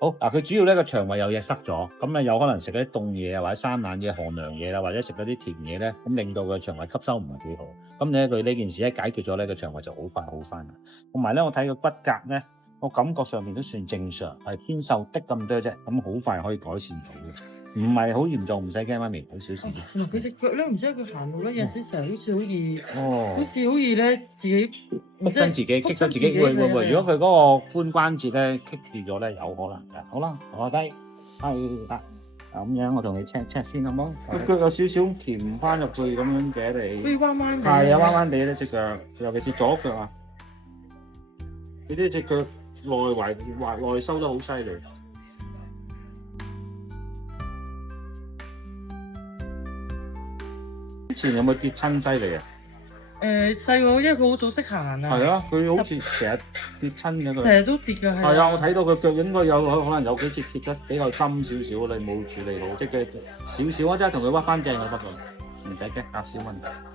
好嗱，佢主要咧個腸胃有嘢塞咗，咁啊有可能食嗰啲凍嘢啊，或者生冷嘢、寒涼嘢啦，或者食嗰啲甜嘢咧，咁令到個腸胃吸收唔係幾好。咁咧佢呢件事一解決咗咧，個腸胃就好快好翻啦。同埋咧，我睇個骨骼咧，我感覺上面都算正常，係偏瘦的咁多啫，咁好快可以改善到嘅，唔係好嚴重，唔使驚媽咪，好少事啫。原來佢隻腳咧，唔知佢行路咧，有時成日好似好易，哦，好似咧自己棘親自己，棘親自己會。如果佢嗰個髖關節咧棘住咗咧，有可能嘅。好啦，坐低，係啦，咁樣我同你 check 先好冇？個腳有少少填翻入去咁樣嘅你，好似彎彎地。係啊，彎彎地咧隻腳，尤其是左腳啊，你呢隻腳內收得好犀利。之前有冇跌親犀利啊？細個因為佢好早識行啊。係啊，佢好似成日跌親嘅佢。成日都跌㗎，係。係啊，我睇到佢腳應該有可能有幾次跌得比較深少少，你冇處理好，即係少少啊，真係同佢屈翻正就得㗎，唔使驚，夾少問題。